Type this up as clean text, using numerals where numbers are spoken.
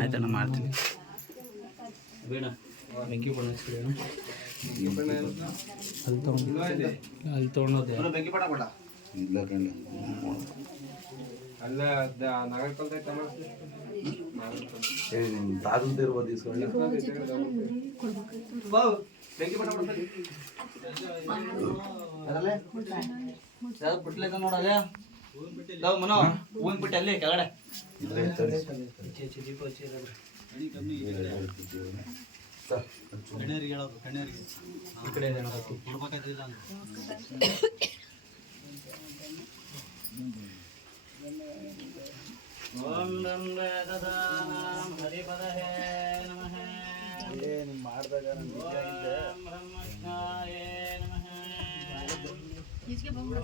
ಆಯ್ತಣ್ಣ ಮಾಡ್ತೀನಿ. ಬೇಡ ಬೆಂಕಿ ಬಣ್ಣ ಹಚ್ಚಿಬಿಡೋಣ. ಅಲ್ಲಿ ತೊಗೊಂಡೋದೆ ಬೆಂಕಿ ಪಟ ಕೊಡ ಇಲ್ಲ ಕಣ್ಣ ಅಲ್ಲ ನಾಗರಿಕಲ್ದ ತಾದಂತ ಇರ್ಬೋದು ಇಸ್ಕೊಳ್ಳಿ ಬೆಂಕಿ ಪಟ ಕೊಡ್ತಾರೆ ಅದರಲ್ಲೇ ಯಾವ್ದು ಬಿಟ್ಲಿದ್ದ ನೋಡಲ್ಲ ಮನೋ ಹೂವಿನ ಬಿಟ್ಟೆ ಅಲ್ಲಿ ಕೆಳಗಡೆ ಕಣ್ಣಿಯರಿಗೆ ಹೇಳೋದು ಕಣ್ಣಿಯರಿಗೆ ಈ ಕಡೆ ಕೊಡ್ಬೇಕಾಯ್ತಿಲ್ಲ ಓಂ ನಂ ವೇದದಾನಾಂ ಹರಿಪದಹೇ ನಮಃ ಏನು ಮಾಡಿದಾಗ ಓಂ ಬ್ರಹ್ಮಜ್ಞಾಯ ನಮಃ ಈಚೆಗೆ ಬಂದ್ಬಿಡು